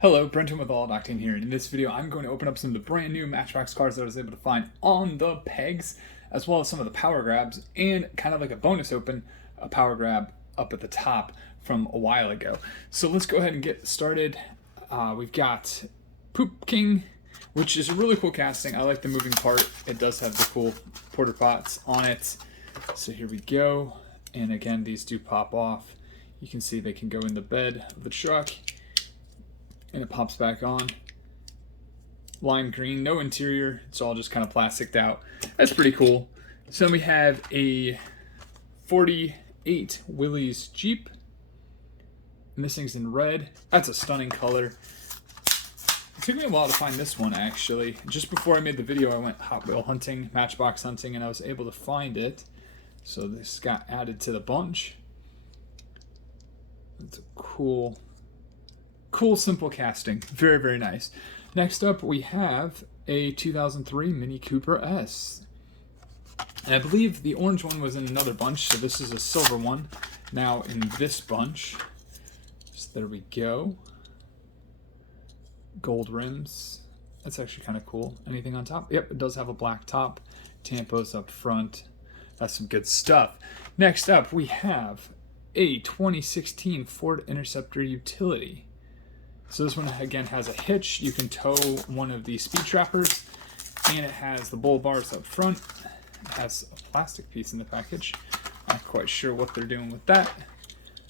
Hello, Brenton with All Octane here, and in this video I'm going to open up some of the brand new Matchbox cars that I was able to find on the pegs, as well as some of the power grabs, and kind of like a bonus open, a power grab up at the top from a while ago. So let's go ahead and get started. We've got Poop King, which is a really cool casting. I like the moving part. It does have the cool porter pots on it. So here we go, and again these do pop off. You can see they can go in the bed of the truck. And it pops back on. Lime green, no interior. It's all just kind of plasticed out. That's pretty cool. So then we have a 48 Willys Jeep. And this thing's in red. That's a stunning color. It took me a while to find this one, actually. Just before I made the video, I went Hot Wheel hunting, Matchbox hunting, and I was able to find it. So this got added to the bunch. It's a cool, simple casting. Very, very nice. Next up, we have a 2003 Mini Cooper S. And I believe the orange one was in another bunch, so this is a silver one now in this bunch. So there we go. Gold rims. That's actually kind of cool. Anything on top? Yep, it does have a black top. Tampos up front. That's some good stuff. Next up, we have a 2016 Ford Interceptor Utility. So this one again has a hitch. You can tow one of the speed trappers, and it has the bull bars up front. It has a plastic piece in the package. I'm not quite sure what they're doing with that.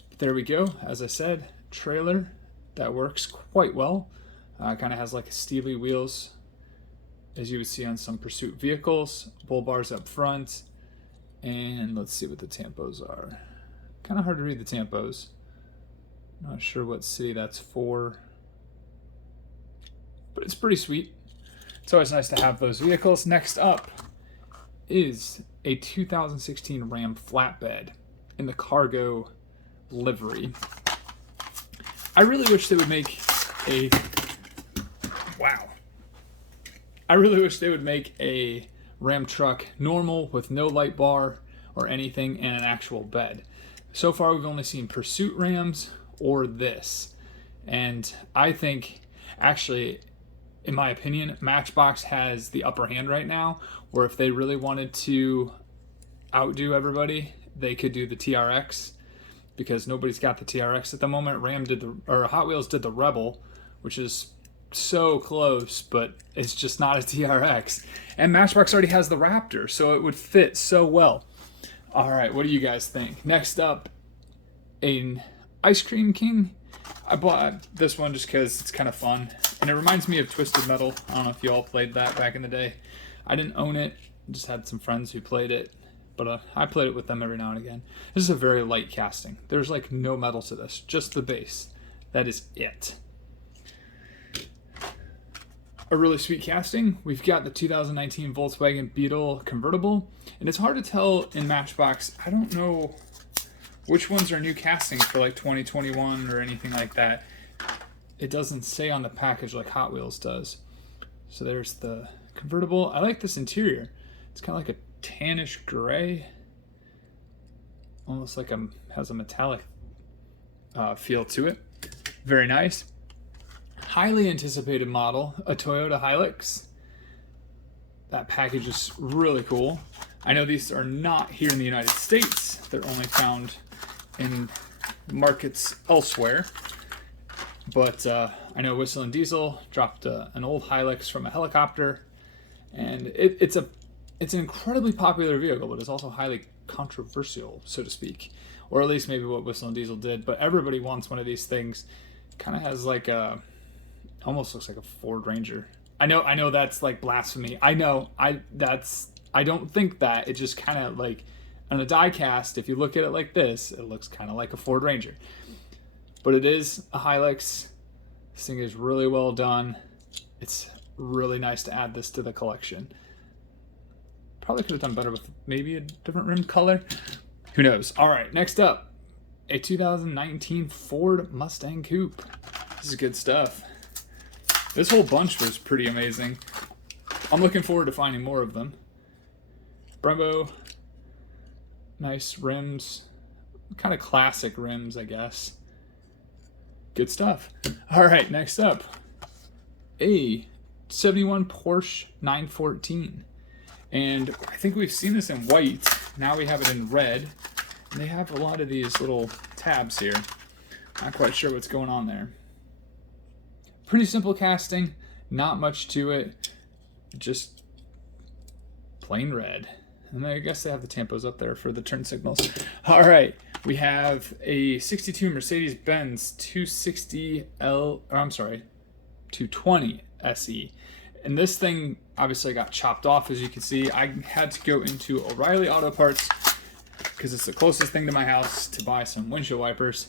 But there we go. As I said, trailer that works quite well. Kind of has like a steely wheels, as you would see on some pursuit vehicles. Bull bars up front, and let's see what the tampos are. Kind of hard to read the tampos. Not sure what city that's for, but it's pretty sweet. It's always nice to have those vehicles. Next up is a 2016 Ram Flatbed in the cargo livery. I really wish they would make a... Wow. I really wish they would make a Ram truck normal with no light bar or anything and an actual bed. So far we've only seen Pursuit Rams or this, and I think actually, in my opinion, Matchbox has the upper hand right now, where if they really wanted to outdo everybody, they could do the TRX, because nobody's got the TRX at the moment. Hot Wheels did the Rebel, which is so close, but it's just not a TRX, and Matchbox already has the Raptor, so it would fit so well. All right, what do you guys think? Next up, an Ice Cream King. I bought this one just because it's kind of fun, and it reminds me of Twisted Metal. I don't know if you all played that back in the day. I didn't own it, just had some friends who played it, but I played it with them every now and again. This is a very light casting. There's like no metal to this, just the base. That is it. A really sweet casting. We've got the 2019 Volkswagen Beetle Convertible, and it's hard to tell in Matchbox. I don't know which ones are new castings for like 2021 or anything like that. It doesn't say on the package like Hot Wheels does. So there's the Convertible. I like this interior. It's kind of like a tannish gray, almost like has a metallic feel to it. Very nice. Highly anticipated model, a Toyota Hilux. That package is really cool. I know these are not here in the United States. They're only found in markets elsewhere. But I know Whistle and Diesel dropped an old Hilux from a helicopter, and it's an incredibly popular vehicle, but it's also highly controversial, so to speak, or at least maybe what Whistle and Diesel did. But everybody wants one of these things. Kind of has like almost looks like a Ford Ranger. I know that's like blasphemy. I know I don't think that. It just kind of like on a die cast, if you look at it like this, it looks kind of like a Ford Ranger. But it is a Hilux. This thing is really well done. It's really nice to add this to the collection. Probably could have done better with maybe a different rim color. Who knows? All right, next up, a 2019 Ford Mustang Coupe. This is good stuff. This whole bunch was pretty amazing. I'm looking forward to finding more of them. Brembo, nice rims, kind of classic rims, I guess. Good stuff. All right, next up, a 71 Porsche 914. And I think we've seen this in white. Now we have it in red. And they have a lot of these little tabs here. Not quite sure what's going on there. Pretty simple casting. Not much to it. Just plain red. And I guess they have the tampos up there for the turn signals. All right. We have a 62 Mercedes Benz 220 SE. And this thing obviously got chopped off, as you can see. I had to go into O'Reilly Auto Parts because it's the closest thing to my house to buy some windshield wipers.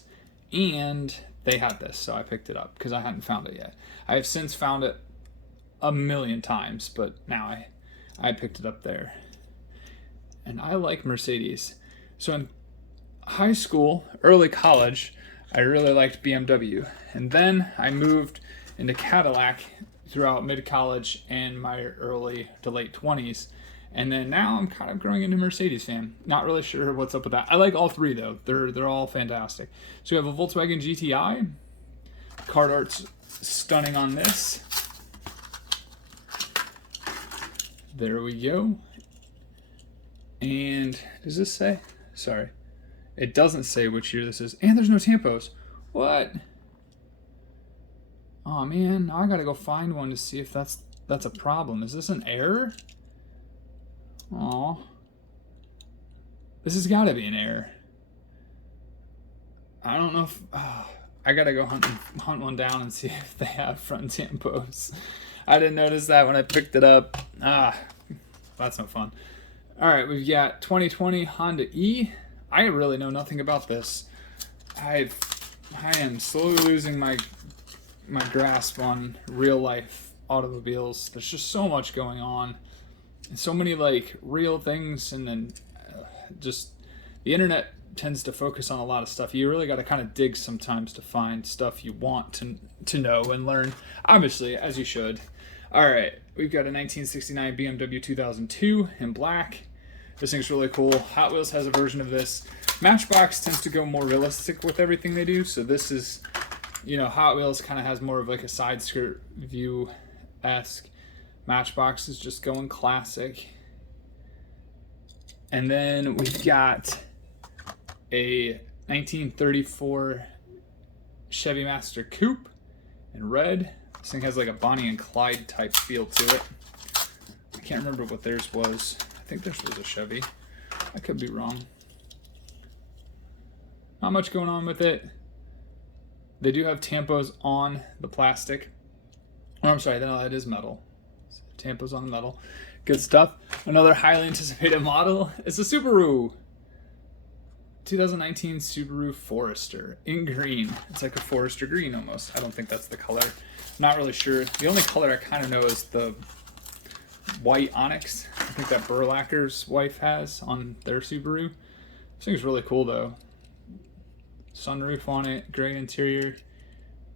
And they had this, so I picked it up because I hadn't found it yet. I have since found it a million times, but now I picked it up there. And I like Mercedes. So in high school, early college, I really liked BMW. And then I moved into Cadillac throughout mid-college and my early to late 20s. And then now I'm kind of growing into Mercedes fan. Not really sure what's up with that. I like all three though. They're all fantastic. So we have a Volkswagen Gti. Card art's stunning on this. There we go. And does this say? Sorry. It doesn't say which year this is. And there's no tampos. What? Oh man, now I gotta go find one to see if that's a problem. Is this an error? Aw. This has gotta be an error. I don't know if... I gotta go hunt one down and see if they have front tampos. I didn't notice that when I picked it up. That's no fun. Alright, we've got 2020 Honda E. I really know nothing about this. I am slowly losing my grasp on real life automobiles. There's just so much going on, and so many like real things, and then just the internet tends to focus on a lot of stuff. You really got to kind of dig sometimes to find stuff you want to know and learn, obviously, as you should. All right, we've got a 1969 BMW 2002 in black. This thing's really cool. Hot Wheels has a version of this. Matchbox tends to go more realistic with everything they do, so this is, you know, Hot Wheels kind of has more of like a side skirt view-esque. Matchbox is just going classic. And then we've got a 1934 Chevy Master Coupe in red. This thing has like a Bonnie and Clyde type feel to it. I can't remember what theirs was. I think theirs was a Chevy. I could be wrong. Not much going on with it. They do have tampos on the plastic. Oh, I'm sorry, no, that is metal. Tampos on the metal. Good stuff. Another highly anticipated model is the Subaru. 2019 Subaru Forester in green. It's like a Forester green almost. I don't think that's the color. Not really sure. The only color I kind of know is the white onyx. I think that Burlacker's wife has on their Subaru. This thing's really cool though. Sunroof on it, gray interior,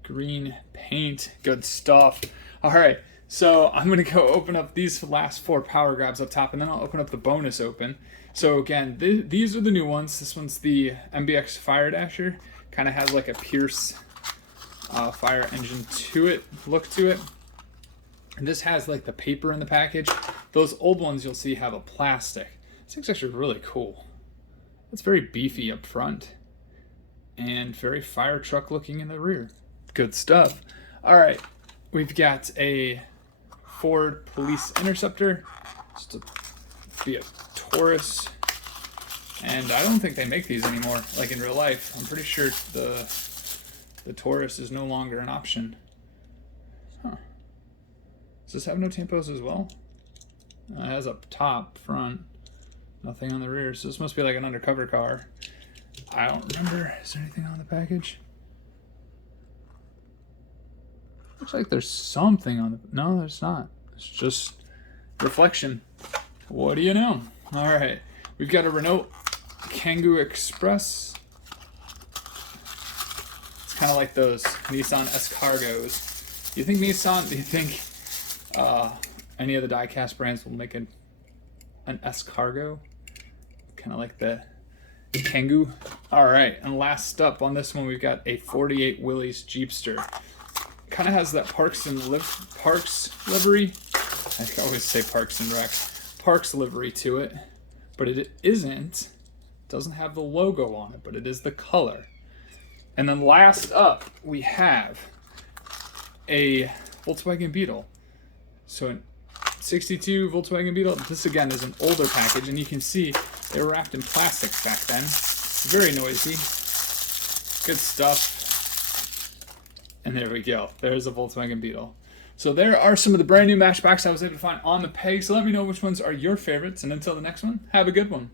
green paint, good stuff. All right, so I'm gonna go open up these last four power grabs up top, and then I'll open up the bonus open. So again, these are the new ones. This one's the Mbx Fire Dasher. Kind of has like a Pierce fire engine to it, look to it. And this has like the paper in the package. Those old ones you'll see have a plastic. This thing's actually really cool. It's very beefy up front and very fire truck looking in the rear. Good stuff. All right, we've got a Ford Police Interceptor. Just to be a Taurus. And I don't think they make these anymore, like in real life. I'm pretty sure the Taurus is no longer an option. Huh. Does this have no tampos as well? It has up top, front, nothing on the rear. So this must be like an undercover car. I don't remember. Is there anything on the package? Looks like there's something on the... No, there's not. It's just reflection. What do you know? All right. We've got a Renault Kangoo Express. It's kind of like those Nissan Escargots. Do you think Nissan... Do you think any of the die-cast brands will make an Escargot? Kind of like the Kangoo. All right, and last up on this one, we've got a 48 Willys Jeepster. Kind of has that Parks livery. I always say Parks and Rec. Parks livery to it, but it isn't. Doesn't have the logo on it, but it is the color. And then last up, we have a Volkswagen Beetle. So an 62 Volkswagen Beetle. This again is an older package, and you can see they were wrapped in plastic back then. Very noisy. Good stuff. And there we go. There's a Volkswagen Beetle. So there are some of the brand new Matchbox I was able to find on the peg. So let me know which ones are your favorites. And until the next one, have a good one.